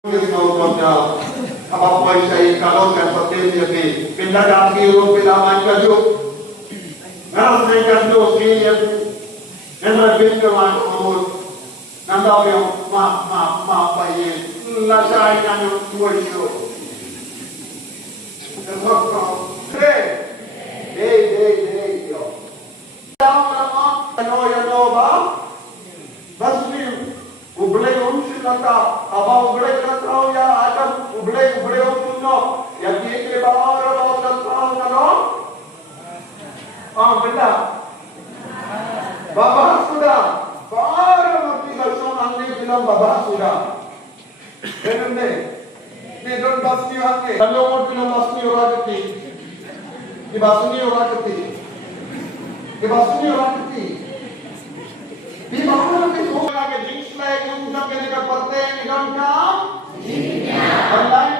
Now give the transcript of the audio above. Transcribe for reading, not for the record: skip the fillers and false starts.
Apa saya kalau kan seperti ini pindah kaki orang pindah macam tu, kalau saya kan tu sini yang lebih keman umur, nanti orang maaf bayar, nasai kan yang tua itu. Hey, yo. Yang nama yang apa? Basmi. Ublay unsi lata, aba ublay lata ya adam ublay unno ya di bawah lata nalo. Benda. Baba sudah. Baru mati kalson angni bilang baba sudah. Kenapa? Ni don basni hange. Kalau mau bilang basni orang keti. Di basni orang keti. Di basni orang keti. Di mana kita orang ke jenis lain yang kita kena perhatikan, kita online